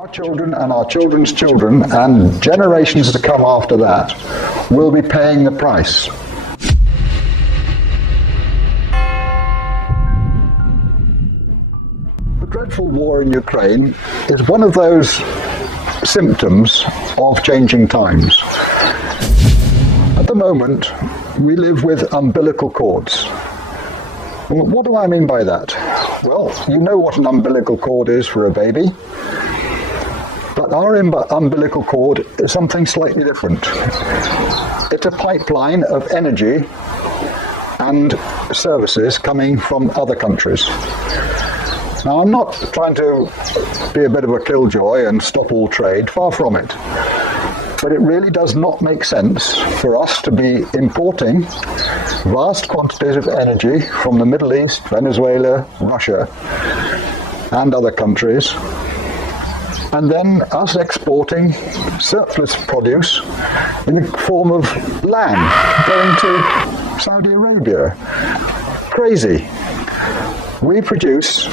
Our children and our children's children and generations to come after that will be paying the price. The dreadful war in Ukraine is one of those symptoms of changing times. At the moment, we live with umbilical cords. What do I mean by that? Well, you know what an umbilical cord is for a baby. But our umbilical cord is something slightly different. It's a pipeline of energy and services coming from other countries. Now, I'm not trying to be a bit of a killjoy and stop all trade, far from it. But it really does not make sense for us to be importing vast quantities of energy from the Middle East, Venezuela, Russia, and other countries, and then us exporting surplus produce in the form of land going to Saudi Arabia. Crazy. We produce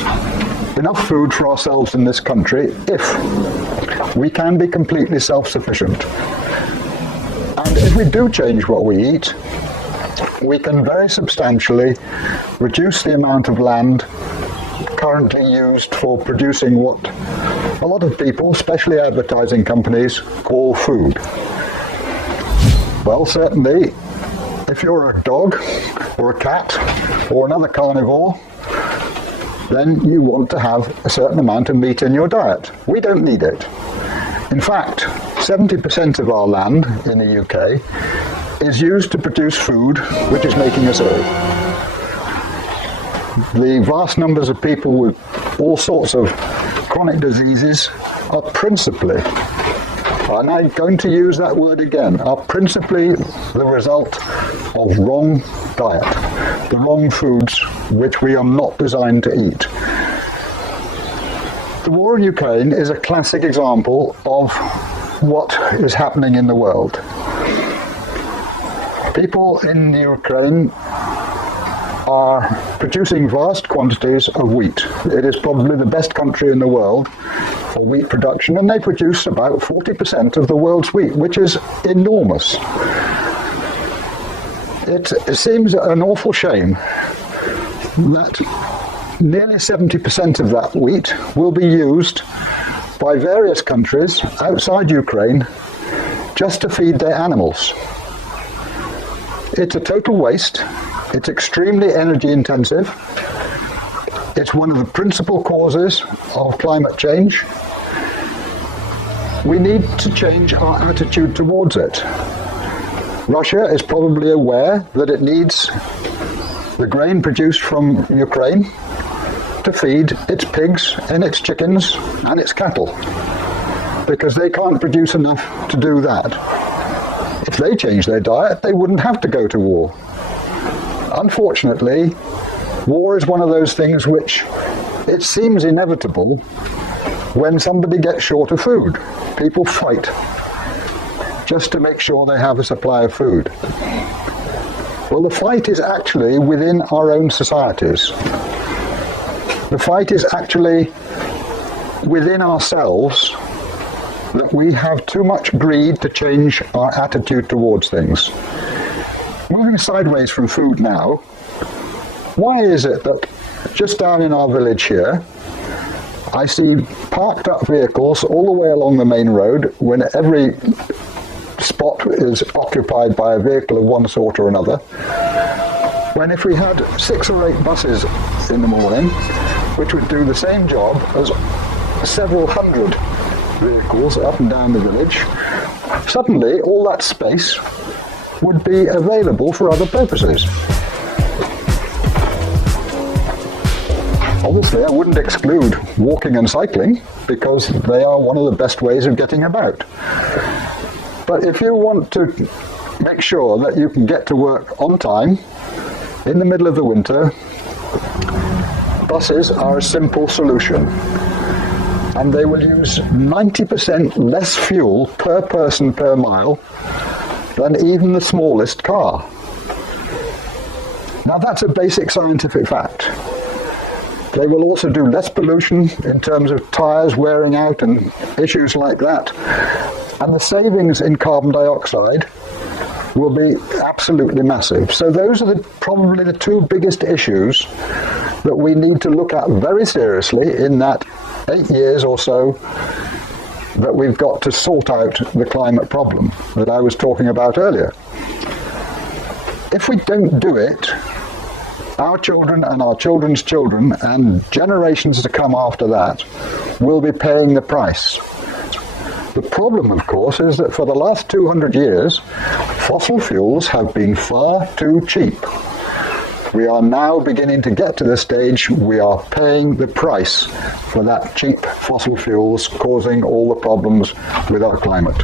enough food for ourselves in this country if we can be completely self-sufficient. And if we do change what we eat, we can very substantially reduce the amount of land currently used for producing what a lot of people, especially advertising companies, call food. Well, certainly, if you're a dog or a cat or another carnivore, then you want to have a certain amount of meat in your diet. We don't need it. In fact, 70% of our land in the UK is used to produce food which is making us ill. The vast numbers of people with all sorts of chronic diseases are principally, and I'm going to use that word again, are principally the result of wrong diet, the wrong foods which we are not designed to eat. The war in Ukraine is a classic example of what is happening in the world. People in Ukraine are producing vast quantities of wheat. It is probably the best country in the world for wheat production, and they produce about 40% of the world's wheat, which is enormous. It seems an awful shame that nearly 70% of that wheat will be used by various countries outside Ukraine just to feed their animals. It's a total waste. It's extremely energy intensive. It's one of the principal causes of climate change. We need to change our attitude towards it. Russia is probably aware that it needs the grain produced from Ukraine to feed its pigs and its chickens and its cattle, because they can't produce enough to do that. If they change their diet, they wouldn't have to go to war. Unfortunately, war is one of those things which it seems inevitable when somebody gets short of food. People fight just to make sure they have a supply of food. Well, the fight is actually within our own societies. The fight is actually within ourselves, that we have too much greed to change our attitude towards things. Moving sideways from food now, why is it that just down in our village here, I see parked up vehicles all the way along the main road when every spot is occupied by a vehicle of one sort or another, when if we had 6 or 8 buses in the morning, which would do the same job as several hundred vehicles up and down the village, suddenly all that space would be available for other purposes. Obviously, I wouldn't exclude walking and cycling, because they are one of the best ways of getting about. But if you want to make sure that you can get to work on time in the middle of the winter, buses are a simple solution. And they will use 90% less fuel per person per mile than even the smallest car. Now, that's a basic scientific fact. They will also do less pollution in terms of tyres wearing out and issues like that. And the savings in carbon dioxide will be absolutely massive. So those are probably the two biggest issues that we need to look at very seriously in that 8 years or so that we've got to sort out the climate problem that I was talking about earlier. If we don't do it, our children and our children's children and generations to come after that will be paying the price. The problem, of course, is that for the last 200 years, fossil fuels have been far too cheap. We are now beginning to get to the stage we are paying the price for that cheap fossil fuels causing all the problems with our climate.